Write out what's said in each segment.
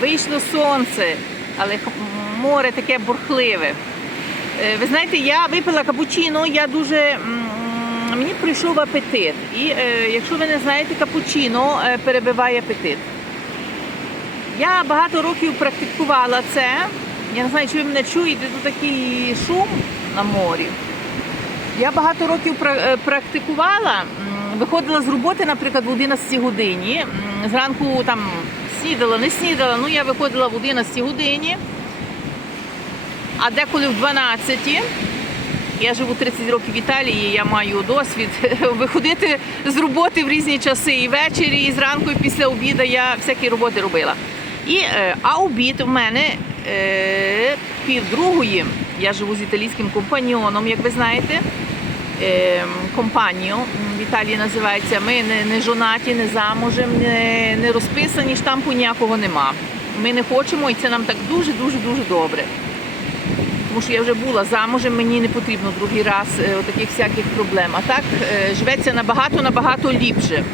вийшло сонце, але море таке бурхливе. Е, Ви знаєте, я випила капучино, я дуже мені прийшов апетит. І е, якщо ви не знаєте, капучино е, перебиває апетит. Я багато років практикувала це. Я не знаю, чи ви мене чуєте, тут такий шум на морі. Я багато років практикувала, виходила з роботи, наприклад, в 11 годині. Зранку там снідала, не снідала, ну я виходила в 11 годині, а деколи в 12. Я живу 30 років в Італії, я маю досвід виходити з роботи в різні часи і ввечері, і зранку, і після обіду я всякі роботи робила. І, е, а обід в мене е, півдругої. Я живу з італійським компаньйоном, як ви знаєте. Е, компанію в Італії називається. Ми не, не жонаті, не замужем, не, не розписані, штампу ніякого нема. Ми не хочемо, і це нам так дуже, дуже, добре. Тому що я вже була замужем, мені не потрібно другий раз е, таких всяких проблем. А так е, живеться набагато набагато ліпше.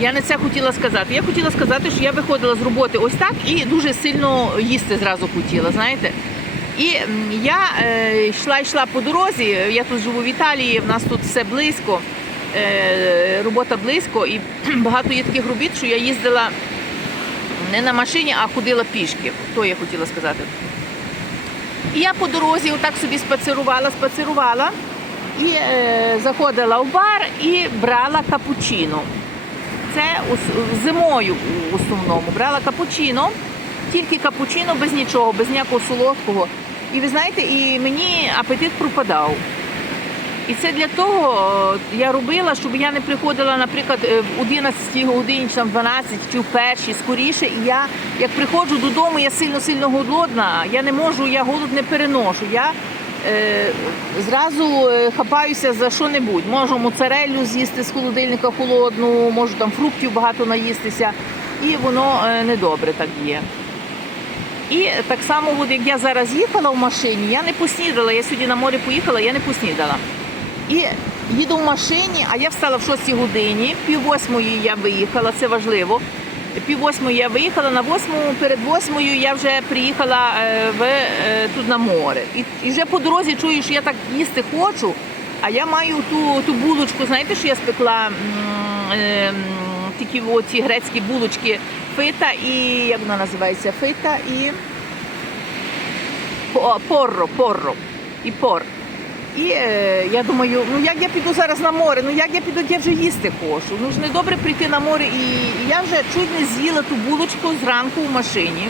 Я не це хотіла сказати. Я хотіла сказати, що я виходила з роботи ось так і дуже сильно їсти зразу хотіла, знаєте. І я е, йшла, йшла по дорозі. Я тут живу в Італії, в нас тут все близько, е, робота близько, і багато є таких робіт, що я їздила не на машині, а ходила пішки. То я хотіла сказати. І я по дорозі отак собі спацирувала, спацирувала і е, заходила в бар і брала капучино. Це зимою в основному. Брала капучино, тільки капучино без нічого, без ніякого солодкого. І ви знаєте, і мені апетит пропадав. І це для того е, я робила, щоб я не приходила, наприклад, е, в 11 годині, чи там 12, чи в першій, скоріше. І я, як приходжу додому, я сильно-сильно голодна, я не можу, я голод не переношу. Я е, зразу е, хапаюся за що-небудь. Можу моцареллю з'їсти з холодильника холодну, можу там фруктів багато наїстися, і воно недобре так є. І так само, от, як я зараз їхала в машині, я не поснідала. Я сьогодні на море поїхала, я не поснідала. І їду в машині, а я встала в 6 годині, пів восьмої я виїхала, це важливо. Пів восьмої я виїхала, на восьму, перед восьмою я вже приїхала е, в, е, тут на море. І, і вже по дорозі чую, що я так їсти хочу, а я маю ту, ту булочку, знаєте, що я спекла е, такі оці грецькі булочки фита і як вона називається? Фита і По- порро, порро і пор. І е, я думаю, ну як я піду зараз на море, ну як я піду, я вже їсти хочу. Ну ж не добре прийти на море. І я вже чуть не з'їла ту булочку зранку в машині.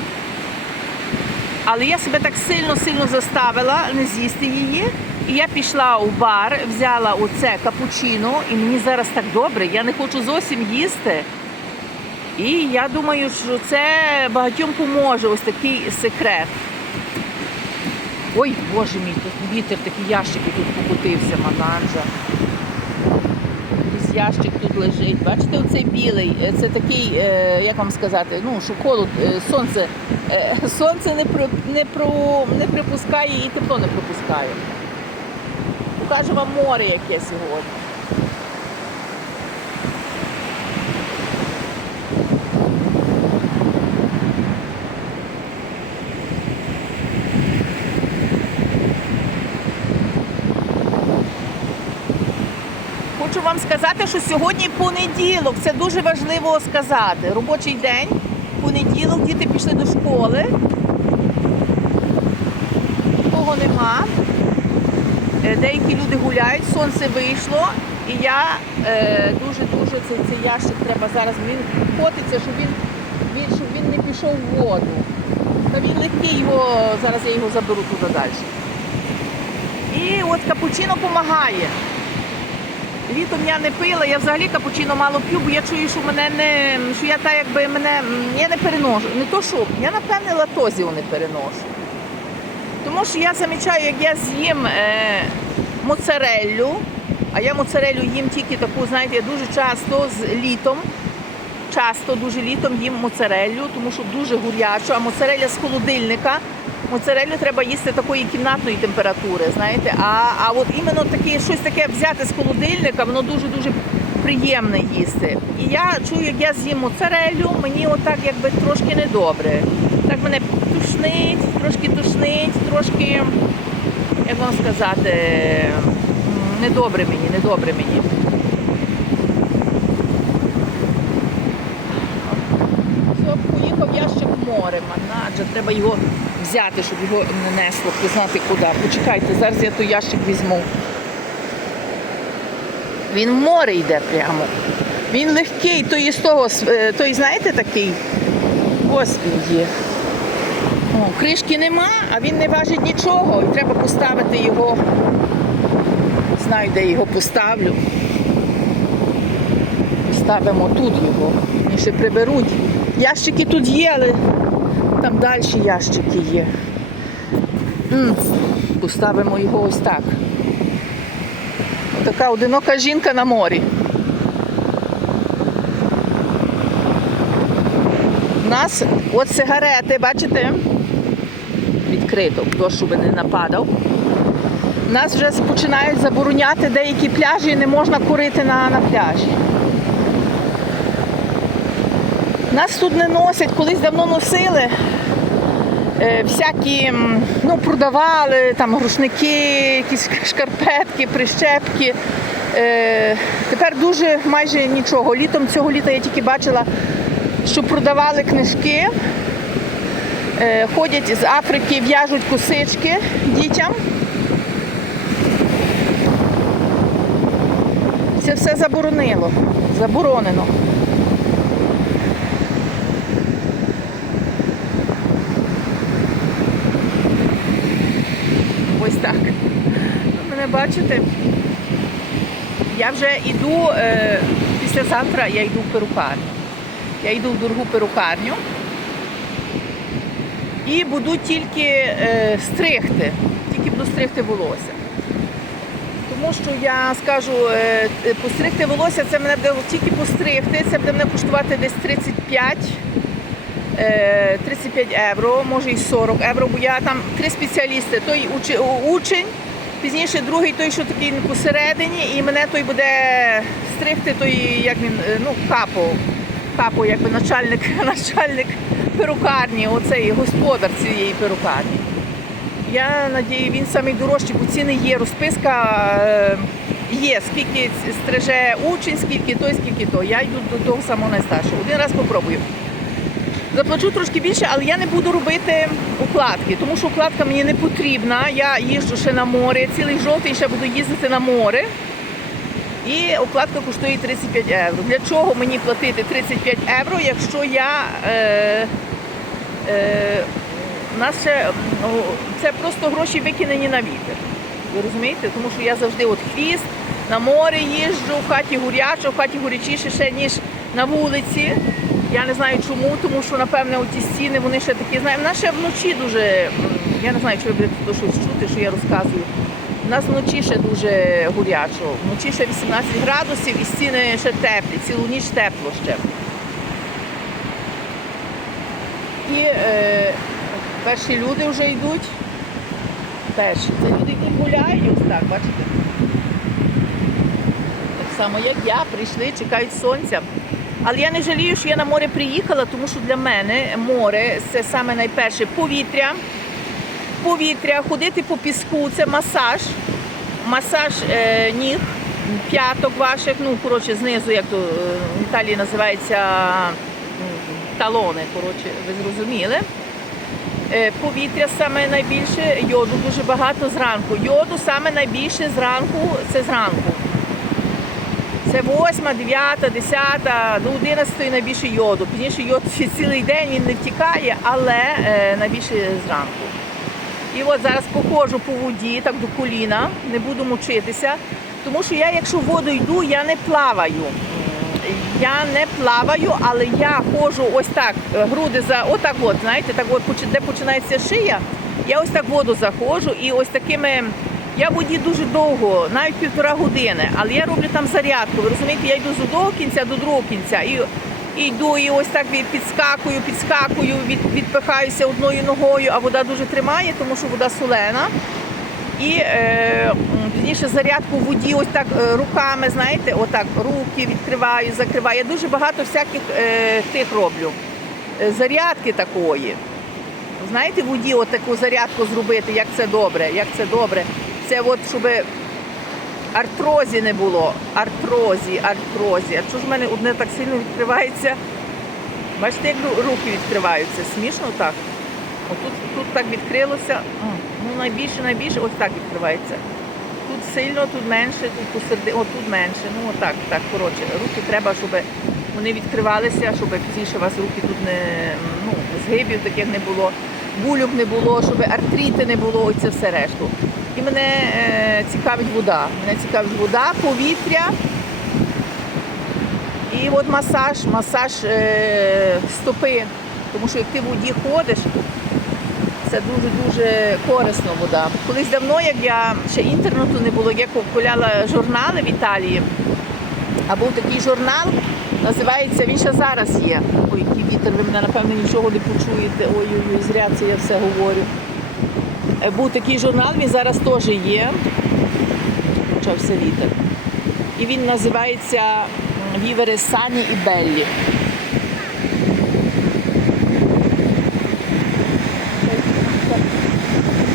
Але я себе так сильно-сильно заставила не з'їсти її. І я пішла у бар, взяла оце капучино, і мені зараз так добре, я не хочу зовсім їсти. І я думаю, що це багатьом поможе ось такий секрет. Ой, боже мій, тут вітер, такі ящики тут покотився, мананжа. Якийсь ящик тут лежить. Бачите, оцей білий, е, це такий, е, як вам сказати, ну, що холод, е, сонце, сонце не, при, не, про, не припускає і тепло не пропускає. Покажу вам море яке сьогодні. Хочу вам сказати, що сьогодні понеділок. Це дуже важливо сказати. Робочий день, понеділок, діти пішли до школи. Кого нема. Е, Деякі люди гуляють, сонце вийшло. І я е, дуже-дуже цей, цей ящик треба зараз. Він котиться, щоб він, він, щоб він не пішов в воду. Та він легкий його, зараз я його заберу туди далі. І от капучино допомагає. Літом я не пила, я взагалі капучино мало п'ю, бо я чую, що мене не що я так якби мене я не переношу. Не то що, я напевне латозіо не переношу. Тому що я замічаю, як я з'їм е, моцареллю, а я моцареллю їм тільки таку, знаєте, я дуже часто з літом, часто дуже літом їм моцареллю, тому що дуже гурячу, а моцареля з холодильника. Моцареллю треба їсти такої кімнатної температури, знаєте. А, а от іменно таке, щось таке взяти з холодильника, воно дуже-дуже приємне їсти. І я чую, як я з'їм моцарелю, мені отак якби трошки недобре. Так мене тушнить, трошки тушнить, трошки, як вам сказати, недобре мені, недобре мені. Все, поїхав ящик морем, адже треба його взяти, щоб його не несло, не знати куди. Почекайте, зараз я той ящик візьму. Він в море йде прямо. Він легкий, той із того, е, той, знаєте, такий. Він є. О, кришки нема, а він не важить нічого. І треба поставити його. Знаю, де його поставлю. Поставимо тут його. Вони ще приберуть. Ящики тут є, але там далі ящики є. Поставимо його ось так. Така одинока жінка на морі. У нас от сигарети, бачите? Відкрито, дощ, щоб не нападав. У нас вже починають забороняти деякі пляжі, і не можна курити на, на пляжі. Нас тут не носять, колись давно носили. Е, всякі ну, продавали там рушники, якісь шкарпетки, прищепки. Е, тепер дуже майже нічого. Літом цього літа я тільки бачила, що продавали книжки, е, ходять з Африки, в'яжуть косички дітям. Це все заборонило. Заборонено. Ось так. Ви мене бачите? Я вже йду, е, післязавтра я йду в перукарню. Я йду в дорогу перукарню і буду тільки е, стригти, тільки буду стригти волосся. Тому що я скажу, е, е, постригти волосся, це мене буде тільки постригти, це буде мене коштувати десь 35 е, 35 євро, може і 40 євро, бо я там три спеціалісти. Той учень, пізніше другий той, що такий посередині, і мене той буде стригти, той, як він, е, ну, капо, капо, якби начальник, начальник перукарні, оцей господар цієї перукарні. Я надію, він самий дорожчий, бо ціни є, розписка е, є, скільки стриже учень, скільки той, скільки то. Я йду до того самого найстаршого. Один раз попробую. Заплачу трошки більше, але я не буду робити укладки, тому що укладка мені не потрібна. Я їжджу ще на море, цілий жовтий ще буду їздити на море. І укладка коштує 35 євро. Для чого мені платити 35 євро, якщо я. Е, е, нас ще це просто гроші викинені на вітер. Ви розумієте? Тому що я завжди от хвіст, на море їжджу, в хаті гурячо, в хаті горячіше ще, ніж на вулиці. Я не знаю чому, тому що, напевне, ті стіни вони ще такі, знаєте, в нас ще вночі дуже, я не знаю, чи ви будете то щось чути, що я розказую. У нас вночі ще дуже гурячо. Вночі ще 18 градусів і стіни ще теплі, цілу ніч тепло ще. І е, перші люди вже йдуть. Перші. Це люди йдуть гуляють, ось так, бачите? Так само, як я, прийшли, чекають сонця. Але я не жалію, що я на море приїхала, тому що для мене море це саме найперше повітря. Повітря, ходити по піску, це масаж. Масаж е, ніг, п'яток ваших, ну, коротше, знизу, як то е, в Італії називається талони, коротше, ви зрозуміли. Е, Повітря саме найбільше, йоду дуже багато зранку. Йоду саме найбільше зранку це зранку. Це 8, 9, 10, до 11 найбільше йоду. Пізніше йод цілий день він не втікає, але е, найбільше зранку. І от зараз походжу по воді, так до коліна, не буду мучитися, тому що я, якщо воду йду, я не плаваю. Я не плаваю, але я ходжу ось так, е, груди за отак, от, знаєте, так от де починається шия, я ось так воду заходжу і ось такими. Я воді дуже довго, навіть півтора години, але я роблю там зарядку. Ви розумієте, я йду з одного кінця до другого кінця. І, і йду, і ось так підскакую, підскакую, від, відпихаюся одною ногою, а вода дуже тримає, тому що вода солена. І е, пізніше зарядку в воді, ось так е, руками, знаєте, отак руки відкриваю, закриваю. Я дуже багато всяких е, тих роблю. Е, зарядки такої. Знаєте, в воді от таку зарядку зробити, як це добре, як це добре. Це от, щоб артрозі не було. Артрозі, артрозі. А чого ж в мене одне так сильно відкривається? Бачите, як руки відкриваються? Смішно так. Отут тут так відкрилося. Ну, найбільше, найбільше, ось так відкривається. Тут сильно, тут менше, тут посередині, от тут менше. Ну отак, так, коротше. Руки треба, щоб вони відкривалися, щоб пізніше у вас руки тут не ну, згибів таких не було, бульок не було, щоб артрити не було, оце все решту. І мене е, цікавить вода. Мене цікавить вода, повітря. І от масаж, масаж е, стопи. Тому що як ти в воді ходиш, це дуже-дуже корисно вода. Колись давно, як я ще інтернету не було, я купувала журнали в Італії. А був такий журнал, називається, він ще зараз є. Ой, який вітер, ви мене напевно нічого не почуєте. Ой-ой-ой, зря це я все говорю. Е, Був такий журнал, він зараз теж є. Почався вітер. І він називається Вівере Сані і Беллі.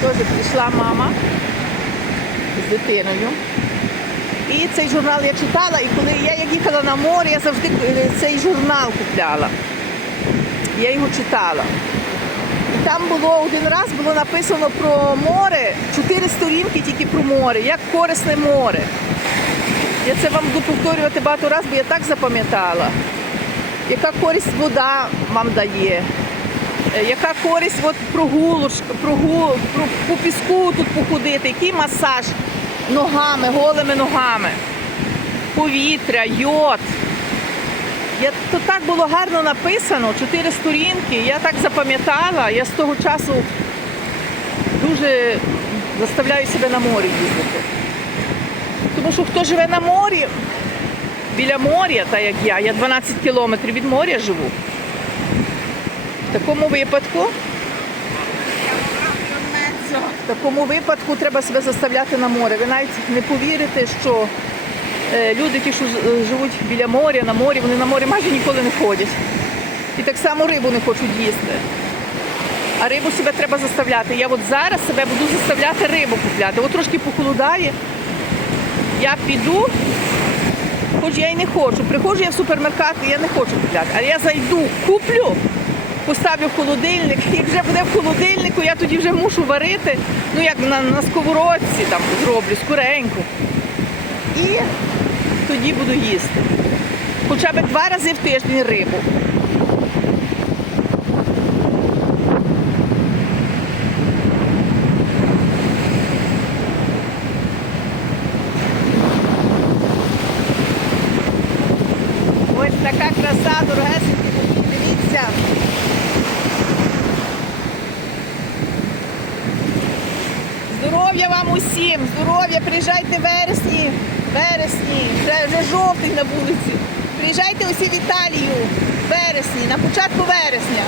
Теж прийшла мама з дитиною. І цей журнал я читала, і коли я як їхала на море, я завжди е, цей журнал купляла. Я його читала. Там було один раз було написано про море, чотири сторінки тільки про море, як корисне море. Я це вам буду повторювати багато разів, бо я так запам'ятала. Яка користь вода вам дає, Е, яка користь от прогулочка, прогул, про, по піску тут походити, який масаж ногами, голими ногами, повітря, йод. Я, то так було гарно написано, чотири сторінки, я так запам'ятала, я з того часу дуже заставляю себе на морі їздити. Тому що хто живе на морі, біля моря, так як я, я 12 кілометрів від моря живу. В такому випадку, в такому випадку треба себе заставляти на море. Ви навіть не повірите, що люди, ті, що живуть біля моря, на морі, вони на морі майже ніколи не ходять. І так само рибу не хочуть їсти. А рибу себе треба заставляти. Я от зараз себе буду заставляти рибу купляти. От трошки похолодає. Я піду, хоч я й не хочу. Приходжу я в супермеркат, і я не хочу купляти. Але я зайду, куплю, поставлю в холодильник. Як вже буде в холодильнику, я тоді вже мушу варити. Ну як на, на сковородці там зроблю скоренько. І тоді буду їсти. Хоча б два рази в тиждень рибу. Ось така краса, дорогесенькі, дивіться. Здоров'я вам усім, здоров'я, приїжджайте в вересні, вересні, вже, жовтий на вулиці. Приїжджайте усі в Італію в вересні, на початку вересня.